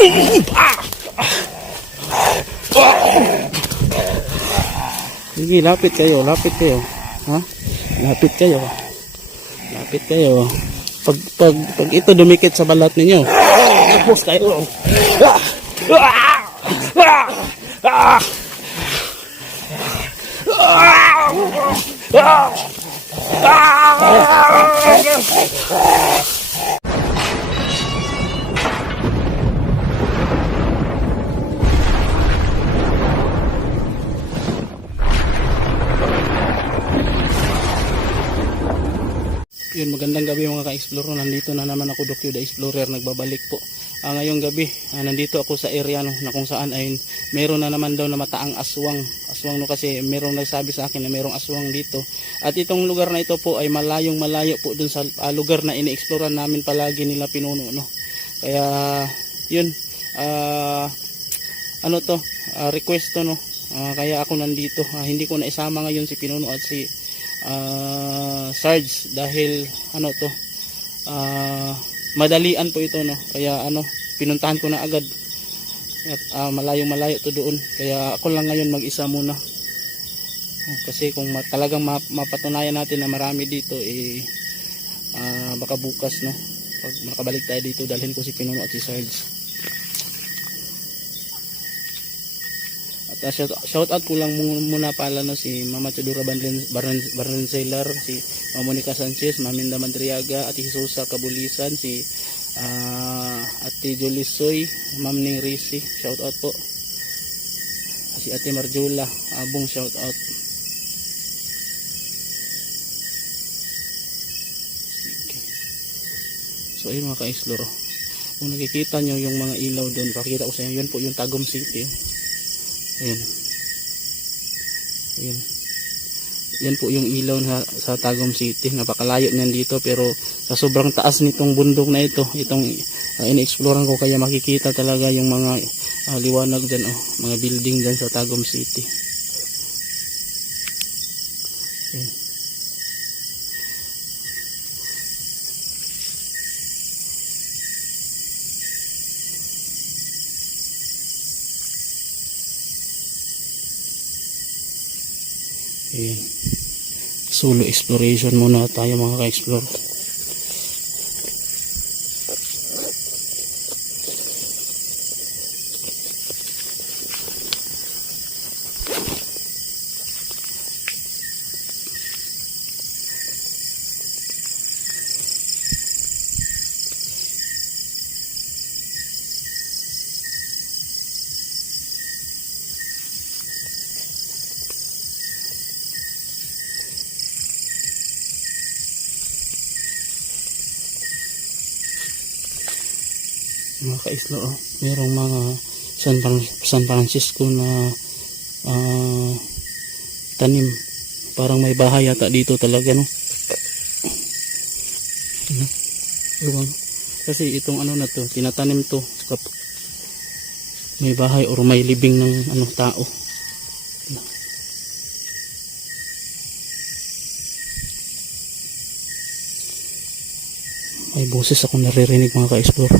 Sige, lapit kayo, lapit kayo. Ha? Lapit kayo. Lapit kayo. Pag ito dumikit sa balat ninyo, tapos kayo. Yun, magandang gabi mga ka-explorer. Nandito na naman ako, Dokyo the Explorer, nagbabalik po. Ngayong gabi, nandito ako sa area na kung saan ay meron na naman daw na mataang aswang. Aswang no, kasi merong nagsabi sa akin na merong aswang dito. At itong lugar na ito po ay malayong malayo po dun sa lugar na ini-explorean namin palagi nila Pinuno, no. Kaya yun, request to, no. Kaya ako nandito. Hindi ko na isama ngayon si Pinuno at si Sarge dahil madalian po ito, no. Kaya pinuntahan ko na agad at malayo to doon. Kaya ako lang ngayon mag-isa muna. Kasi kung talagang mapatunayan natin na marami dito, baka bukas, no, pag makabalik tayo dito, dalhin ko si Pinuno at si Sarge. At shout out ko lang muna pala, no, si Mama Chodora Barrenselar, si Mama Monica Sanchez, Maminda Mandriaga, Ate Susa Kabulisan, si Ate Jolisoy, Ma'am Ning Risi, shout out po. Si Ate Marjula Abong, shout out. Okay. So ayun mga ka-explore, kung nakikita nyo yung mga ilaw doon, pakita ko sa inyo, yun po yung Tagum City. Ayan. Ayan. Yan po yung ilaw sa Tagum City. Napakalayo niyan dito, pero sa sobrang taas nitong bundok na ito, itong ini-explorean ko, kaya makikita talaga yung mga liwanag dyan, mga building dyan sa Tagum City. Ayan. Ayan. Solo exploration muna tayo mga ka-explore. Mga ka-explore, merong mga San Francisco na tanim. Parang may bahay yata dito talaga, no. Kasi itong na to, tinatanim to, may bahay or may libing ng tao. May boses akong naririnig mga ka-explore.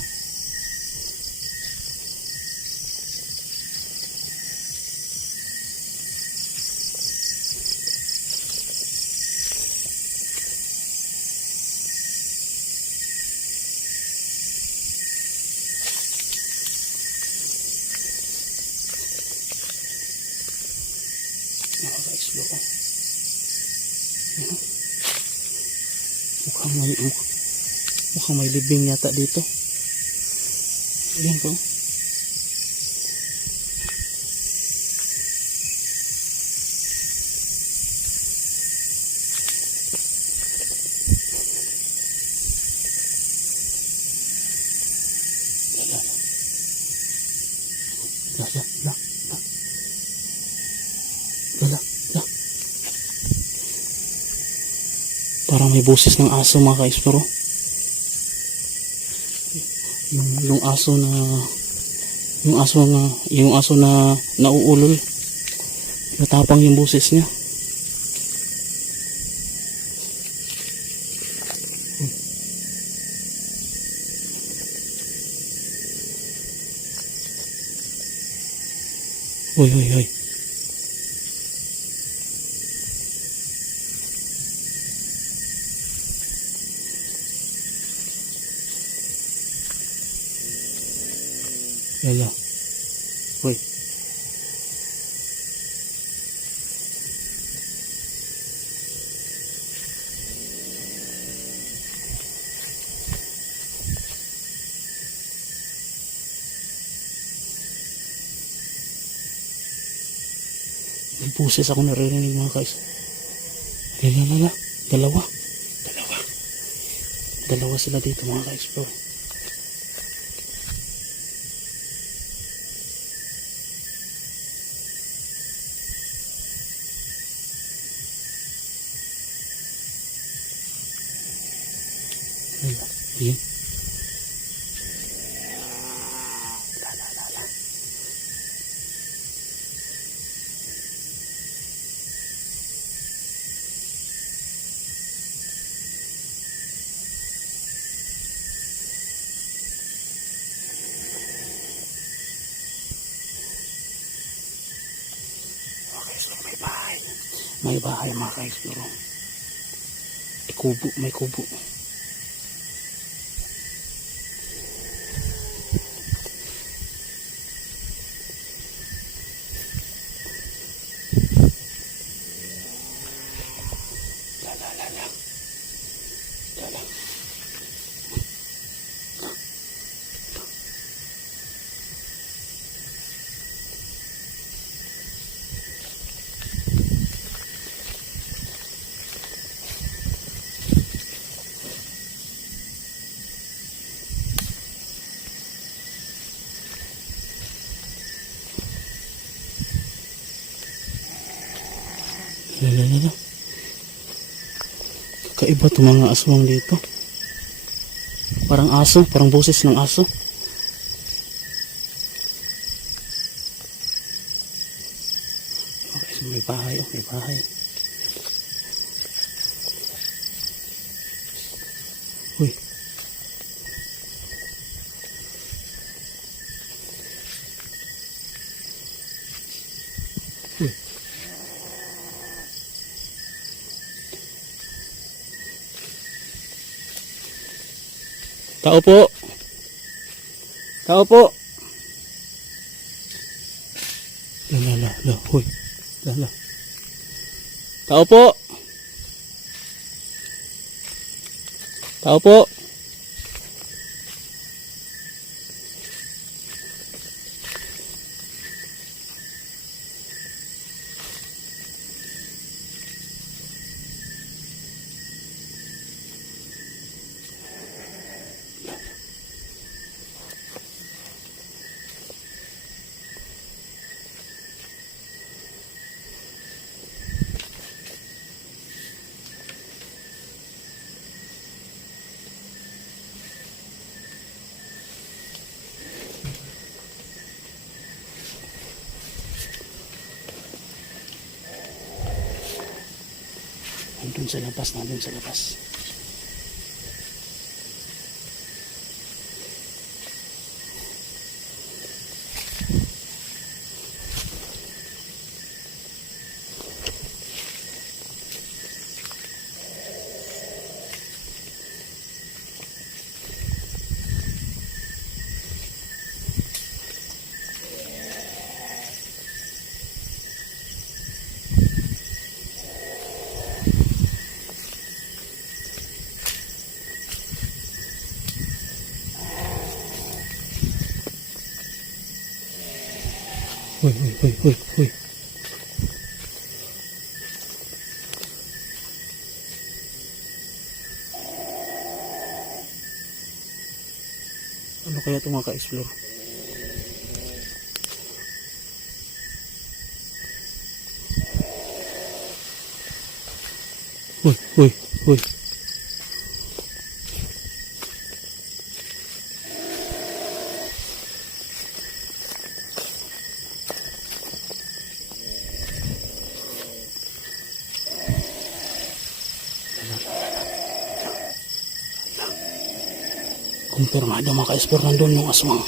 Mukhang may libing yata dito. Ayan po. Parang may boses ng aso mga ka-explore. Yung aso na nauulol. Natapang yung boses niya. Uy, uy, uy. Lala. Uy. May buses ako naririnig mga guys. Lala. Dalawa. Dalawa. Dalawa sila dito mga ka-explore. Ayan. Lala. Okay, so may bahay. May bahay mga ka-explore. May kubo. Lala. Kakaiba itong mga aswang dito. Parang aso, parang boses ng aso. Okay, so may bahay, may bahay. Uy. Uy. Tao po. Tao po. La. Hoy. La. Tao po. Tao po. Nandun sa labas. Hoy. Ano kaya ito mga ka-explore? Hoy. Kumpirmado mga ka-explore, nandun yung aswang.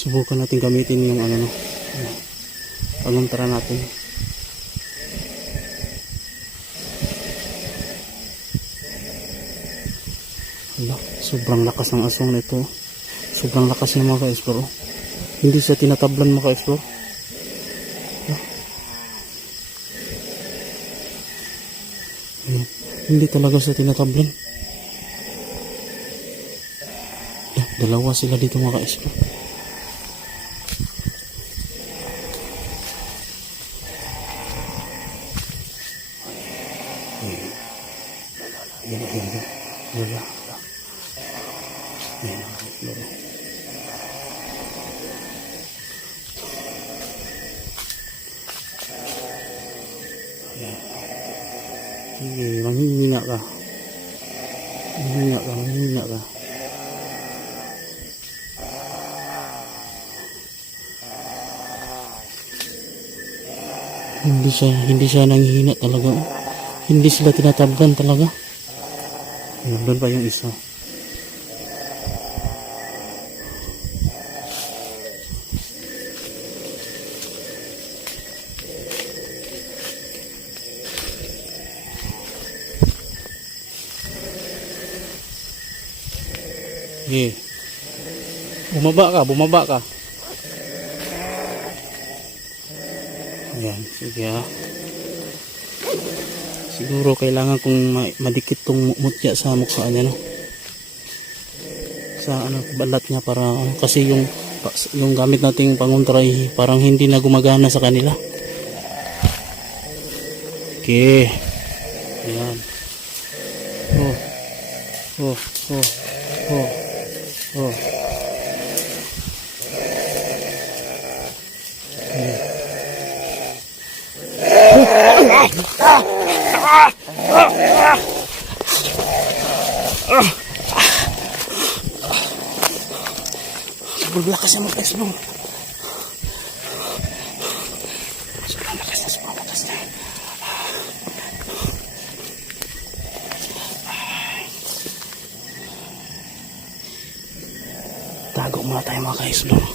Subukan natin gamitin yung ano, pangontra natin. Hala, sobrang lakas ng aswang nito. Sobrang lakas ng mga ka-explore. Hindi siya tinatablan mga ka-explore. Hindi talaga siya tinatablan. Dalawa sila dito mga ka-explore. Wala. Ayan ang ka-explore. Sige, manghihina ka. Manghihina ka. Hindi siya nanghihina talaga. Hindi sila tinatablan talaga. Doon pa yung isa. Sige. Bumaba ka. Ayan, sige ha. Siguro kailangan kong madikit tong mutya sa mukha niya, no? Sa balat niya para kasi yung gamit nating pangontray parang hindi na gumagana sa kanila. Okay. Ayan. Oh. Sobrang lakas na mag-explode. Sobrang lakas na sumabatas na. Tago muna tayo mga ka-explode.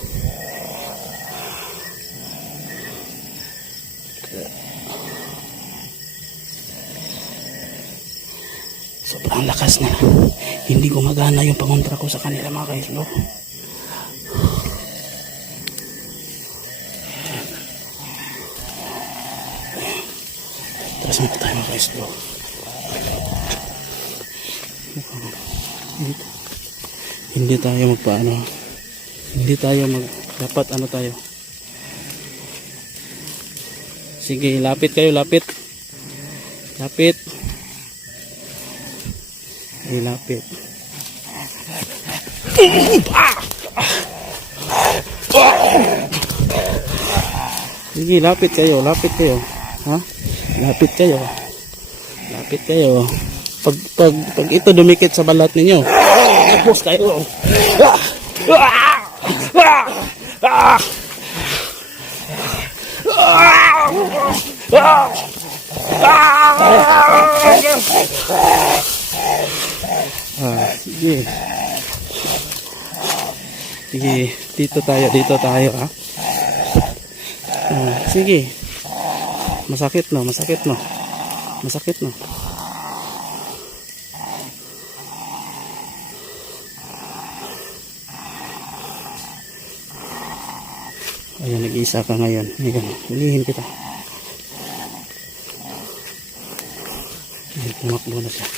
Sobrang lakas na. Hindi gumagana yung pangontra ko sa kanila mga ka-explore. Taas na tayo mga ka-explore. Hindi tayo magpaano. Dapat ano tayo. Sige, lapit kayo, lapit. Lapit. Sige, lapit kayo. Ha? Lapit kayo. Pag ito dumikit sa balat ninyo, tapos kayo. Sige, dito tayo ha. Sige. Masakit no. Ayan, nag-iisa ka ngayon. Hulihin kita. Ayan, tumakbo na siya.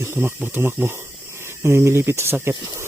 Ayan, tumakbo. Namimilipit sa sakit.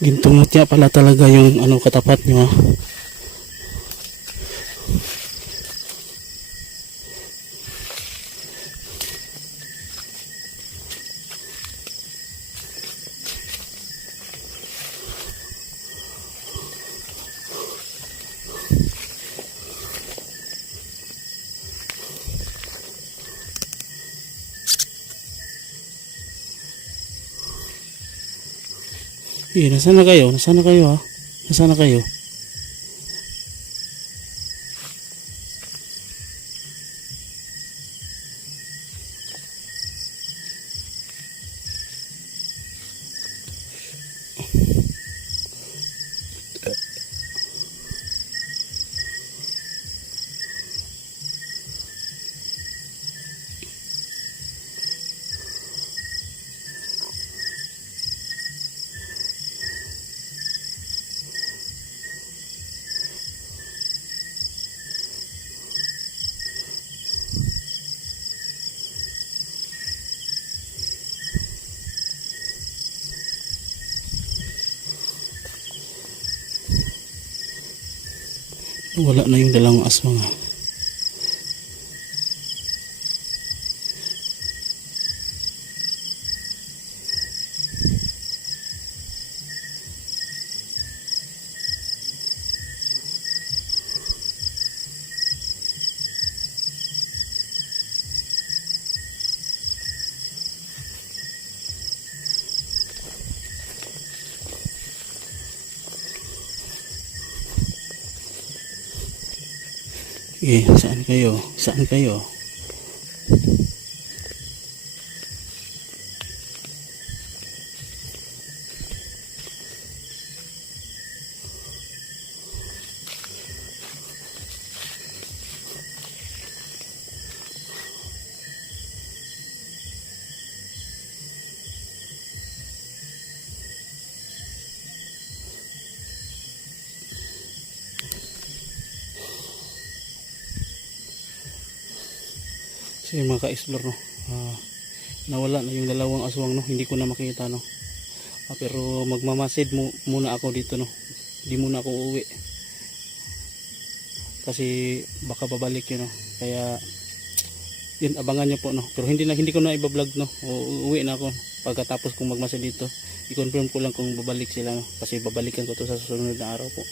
Gintumutya pala talaga yung ano katapat nyo ha. Nasaan na kayo? Nasaan na kayo ha? Nasaan na kayo? Wala na yung dalawang aswang ha. Saan kayo? Saan kayo? So yung mga ka-explore no, nawala na yung dalawang aswang no, hindi ko na makita no. Pero magmamasid muna ako dito no. Hindi muna ako uuwi. Kasi baka babalik yun no. Kaya yun abangan nyo po no. Pero hindi ko na iba-vlog no. Uuwi na ako pagkatapos kong magmasid dito. I-confirm ko lang kung babalik sila no. Kasi babalikan ko to sa susunod na araw po.